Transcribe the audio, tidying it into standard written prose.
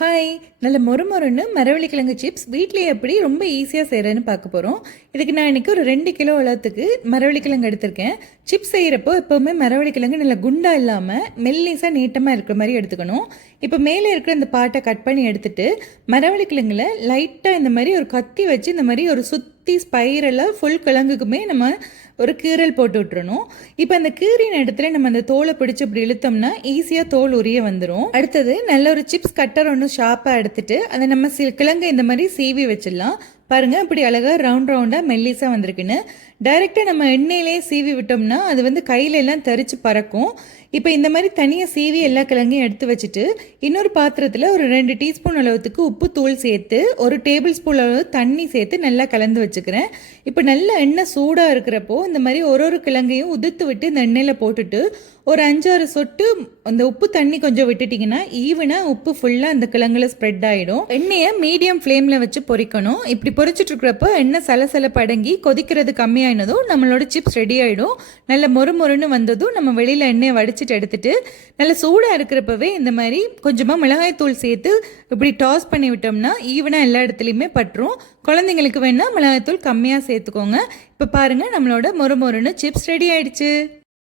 Hi, நல்ல மொறுமொறுன்னு மரவள்ளிக்கிழங்கு chips வீட்லேயே எப்படி ரொம்ப ஈஸியாக செய்கிறேன்னு பார்க்க போகிறோம். இதுக்கு நான் இன்றைக்கி ஒரு 2 கிலோ அளவுக்கு மரவள்ளிக்கிழங்கு எடுத்திருக்கேன். சிப்ஸ் செய்கிறப்போ எப்போவுமே மரவள்ளிக்கிழங்கு நல்லா குண்டாக இல்லாமல் மெல்லிஸாக நீட்டமாக இருக்கிற மாதிரி எடுத்துக்கணும். இப்போ மேலே இருக்கிற இந்த பாட்டை கட் பண்ணி எடுத்துகிட்டு மரவள்ளிக்கிழங்குல லைட்டாக இந்த மாதிரி ஒரு கத்தி வச்சு இந்த மாதிரி ஒரு சுற்றி ஸ்பைரலாக ஃபுல் கிழங்குக்குமே நம்ம ஒரு கீரல் போட்டு விட்டுறணும். இப்போ அந்த கீரின் இடத்துல நம்ம அந்த தோலை பிடிச்சி இப்படி இழுத்தோம்னா ஈஸியாக தோல் உரிய வந்துடும். அடுத்தது நல்ல ஒரு சிப்ஸ் கட்டர் ஒன்று ஷார்ப்பாக எடுத்துட்டு அதை நம்ம கிழங்கு இந்த மாதிரி சீவி வச்சிடலாம். பாருங்கள் இப்படி அழகாக ரவுண்டாக மெல்லிஸாக வந்திருக்குன்னு. டைரெக்டாக நம்ம எண்ணெயிலே சீவி விட்டோம்னா அது கையில எல்லாம் தரிச்சு பறக்கும். இப்போ இந்த மாதிரி தனியாக சீவி எல்லா கிழங்கையும் எடுத்து வச்சுட்டு இன்னொரு பாத்திரத்தில் ஒரு 2 டீஸ்பூன் அளவுக்கு உப்பு தூள் சேர்த்து 1 டேபிள் ஸ்பூன் அளவு தண்ணி சேர்த்து நல்லா கலந்து வச்சுக்கிறேன். இப்போ நல்ல எண்ணெய் சூடாக இருக்கிறப்போ இந்த மாதிரி ஒரு கிழங்கையும் உதிர்த்து விட்டு இந்த எண்ணெயில் போட்டுட்டு ஒரு 5-6 சொட்டு அந்த உப்பு தண்ணி கொஞ்சம் விட்டுட்டிங்கன்னா ஈவனாக உப்பு ஃபுல்லாக அந்த கிழங்குல ஸ்ப்ரெட் ஆகிடும். எண்ணெயை மீடியம் ஃப்ளேமில் வச்சு பொரிக்கணும். இப்படி பொரிச்சிட்டு இருக்கிறப்போ எண்ணெய் சலசல படங்கி கொதிக்கிறது கம்மியாயினதும் நம்மளோட சிப்ஸ் ரெடி ஆகிடும். நல்ல மொறுன்னு வந்ததும் நம்ம வெளியில் எண்ணெயை வடிச்சிட்டு எடுத்துட்டு நல்ல சூடாக இருக்கிறப்பவே இந்த மாதிரி கொஞ்சமாக மிளகாய் தூள் சேர்த்து இப்படி டாஸ் பண்ணி விட்டோம்னா ஈவனாக எல்லா இடத்துலையுமே பட்டுரும். குழந்தைங்களுக்கு வேணால் மிளகாய் தூள் கம்மியாக சேர்த்துக்கோங்க. இப்போ பாருங்கள் நம்மளோட மொறுன்னு சிப்ஸ் ரெடி ஆயிடுச்சு.